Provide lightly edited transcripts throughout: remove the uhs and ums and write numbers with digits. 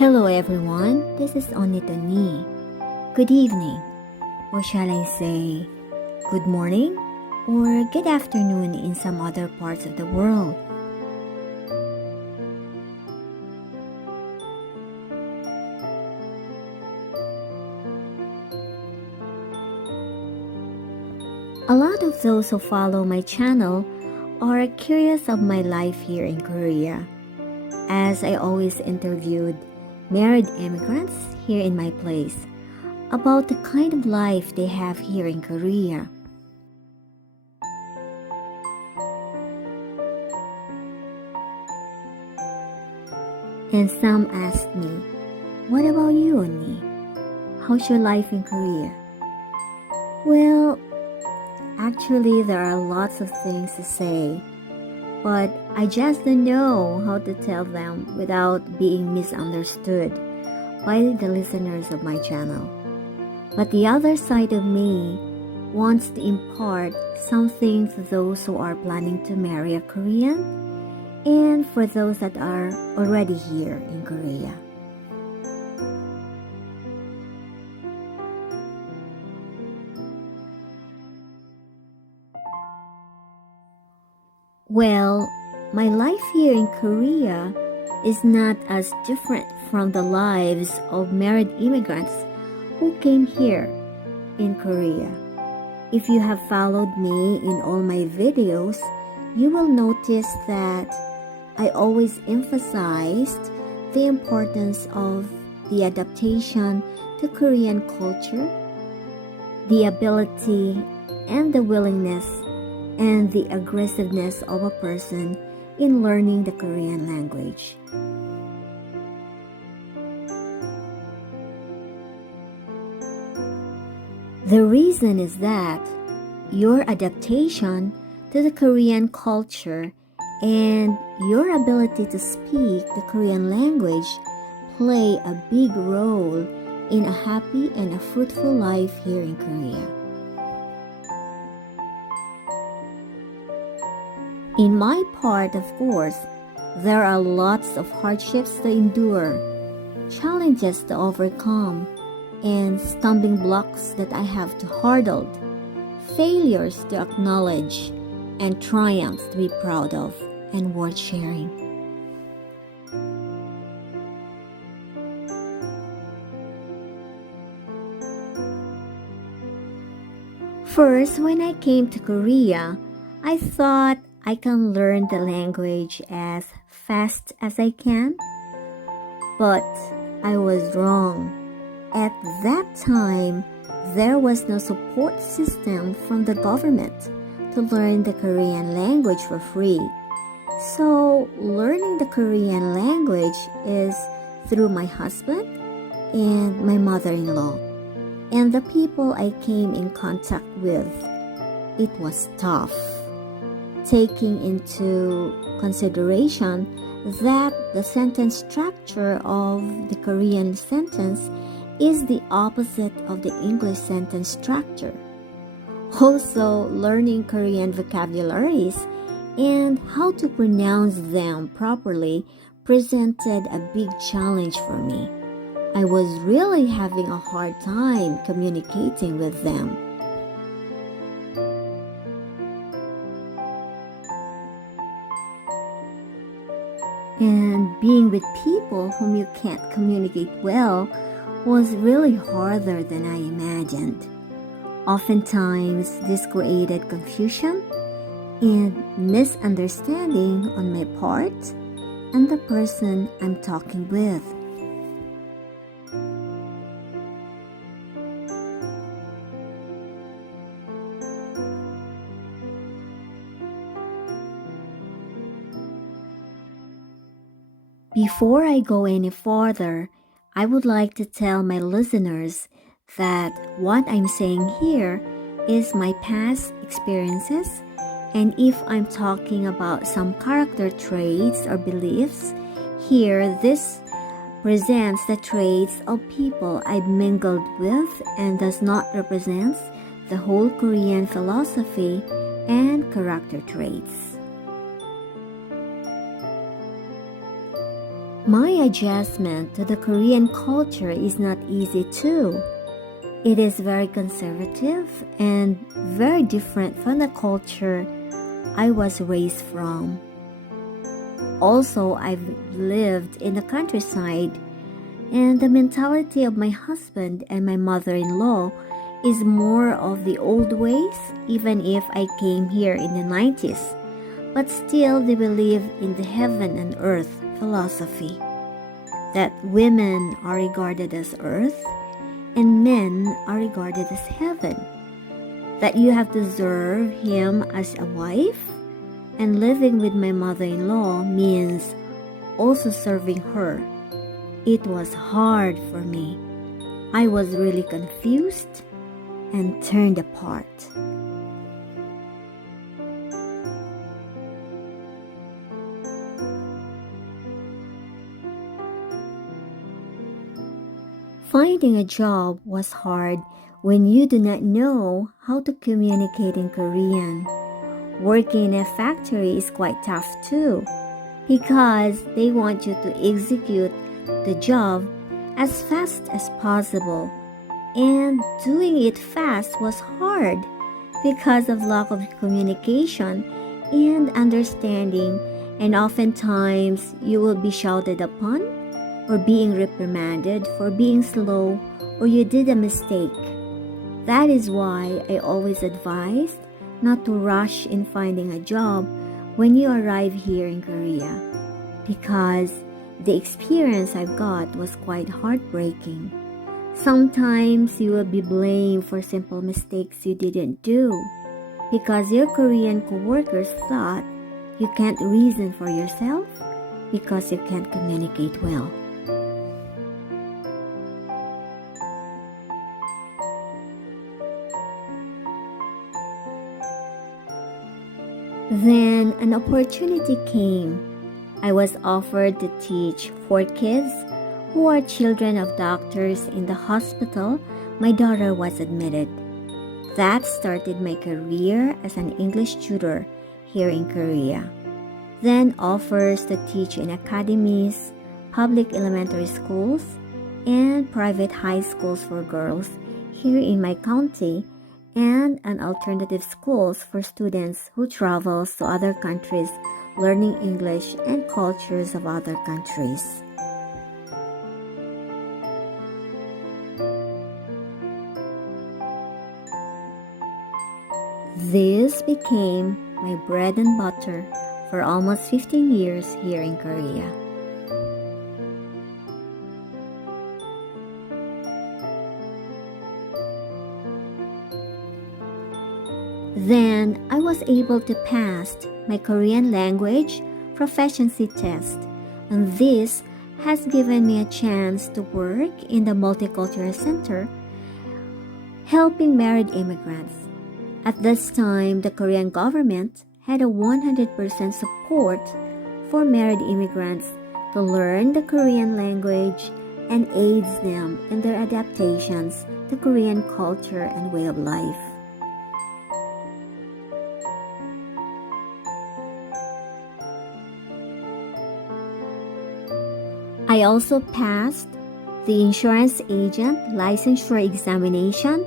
Hello everyone, this is Nette Onnie. Good evening, or shall I say, good morning, or good afternoon in some other parts of the world. A lot of those who follow my channel are curious of my life here in Korea, as I always interviewed married immigrants here in my place about the kind of life they have here in Korea. And some asked me, what about you, Onnie? How's your life in Korea? Well, actually there are lots of things to say, but I just don't know how to tell them without being misunderstood by the listeners of my channel. But the other side of me wants to impart something to those who are planning to marry a Korean and for those that are already here in Korea. Well, my life here in Korea is not as different from the lives of married immigrants who came here in Korea. If you have followed me in all my videos, you will notice that I always emphasized the importance of the adaptation to Korean culture, the ability and the willingness and the aggressiveness of a person in learning the Korean language. The reason is that your adaptation to the Korean culture and your ability to speak the Korean language play a big role in a happy and a fruitful life here in Korea. In my part, of course, there are lots of hardships to endure, challenges to overcome, and stumbling blocks that I have to hurdle, failures to acknowledge, and triumphs to be proud of and worth sharing. First, when I came to Korea, I thought I can learn the language as fast as I can, but I was wrong. At that time, there was no support system from the government to learn the Korean language for free. So, learning the Korean language is through my husband and my mother-in-law and the people I came in contact with. It was tough, taking into consideration that the sentence structure of the Korean sentence is the opposite of the English sentence structure. Also, learning Korean vocabularies and how to pronounce them properly presented a big challenge for me. I was really having a hard time communicating with them. And being with people whom you can't communicate well was really harder than I imagined. Oftentimes, this created confusion and misunderstanding on my part and the person I'm talking with. Before I go any farther, I would like to tell my listeners that what I'm saying here is my past experiences, and if I'm talking about some character traits or beliefs, here this presents the traits of people I've mingled with and does not represent the whole Korean philosophy and character traits. My adjustment to the Korean culture is not easy too. It is very conservative and very different from the culture I was raised from. Also, I've lived in the countryside, and the mentality of my husband and my mother-in-law is more of the old ways, even if I came here in the 90s. But still, they believe in the heaven and earth philosophy, that women are regarded as earth and men are regarded as heaven, that you have to serve him as a wife, and living with my mother-in-law means also serving her. It was hard for me. I was really confused and turned apart. Finding a job was hard when you do not know how to communicate in Korean. Working in a factory is quite tough too, because they want you to execute the job as fast as possible. And doing it fast was hard because of lack of communication and understanding, and oftentimes you will be shouted upon or being reprimanded for being slow or you did a mistake. That is why I always advise not to rush in finding a job when you arrive here in Korea, because the experience I've got was quite heartbreaking. Sometimes you will be blamed for simple mistakes you didn't do because your Korean co-workers thought you can't reason for yourself because you can't communicate well. Then an opportunity came. I was offered to teach 4 kids who are children of doctors in the hospital my daughter was admitted. That started my career as an English tutor here in Korea. Then offers to teach in academies, public elementary schools, and private high schools for girls here in my county, and an alternative schools for students who travels to other countries learning English and cultures of other countries. This became my bread and butter for almost 15 years here in Korea. Then I was able to pass my Korean language proficiency test, and this has given me a chance to work in the Multicultural Center helping married immigrants. At this time, the Korean government had a 100% support for married immigrants to learn the Korean language and aids them in their adaptations to Korean culture and way of life. I also passed the insurance agent licensure examination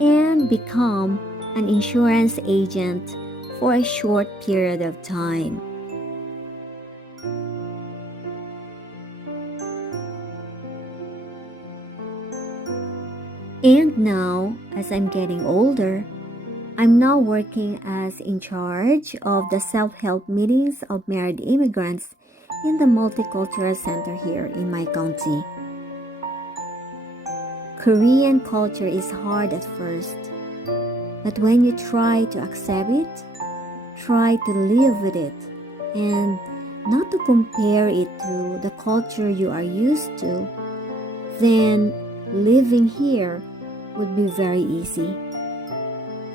and become an insurance agent for a short period of time. And now, as I'm getting older, I'm now working as in charge of the self-help meetings of married immigrants in the Multicultural Center here in my county. Korean culture is hard at first, but when you try to accept it, try to live with it, and not to compare it to the culture you are used to, then living here would be very easy.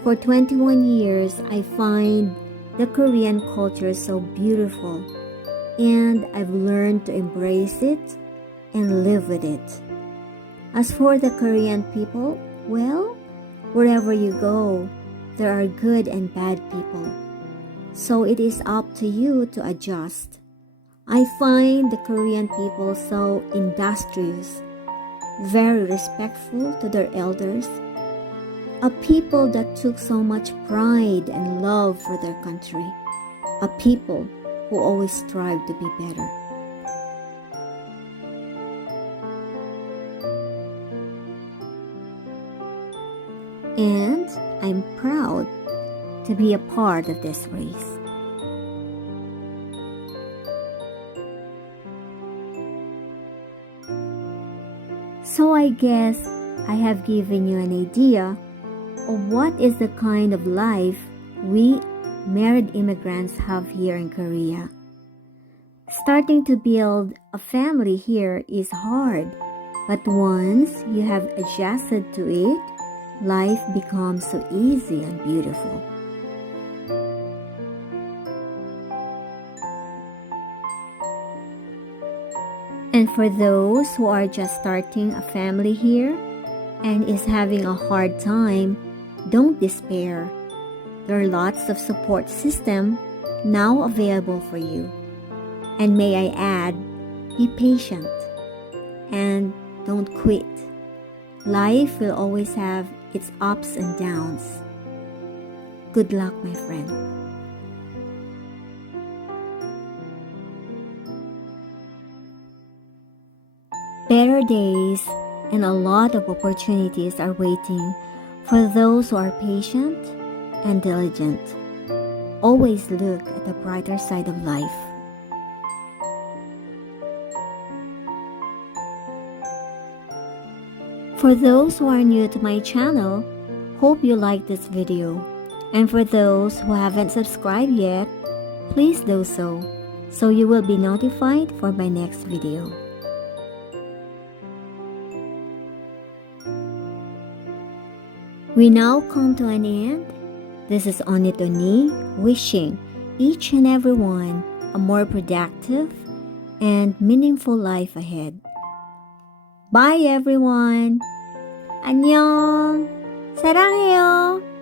For 21 years, I find the Korean culture so beautiful, and I've learned to embrace it and live with it. As for the Korean people, well, wherever you go, there are good and bad people. So it is up to you to adjust. I find the Korean people so industrious, very respectful to their elders, a people that took so much pride and love for their country, a people who always strive to be better. And I'm proud to be a part of this race. So I guess I have given you an idea of what is the kind of life we married immigrants have here in Korea. Starting to build a family here is hard, but once you have adjusted to it, life becomes so easy and beautiful. And for those who are just starting a family here and is having a hard time, don't despair. There are lots of support system now available for you. And may I add, be patient and don't quit. Life will always have its ups and downs. Good luck, my friend. Better days and a lot of opportunities are waiting for those who are patient and diligent. Always look at the brighter side of life. For those who are new to my channel, hope you like this video. And for those who haven't subscribed yet, please do so you will be notified for my next video. We now come to an end. This is Nette Onnie wishing each and everyone a more productive and meaningful life ahead. Bye everyone! 안녕! 사랑해요!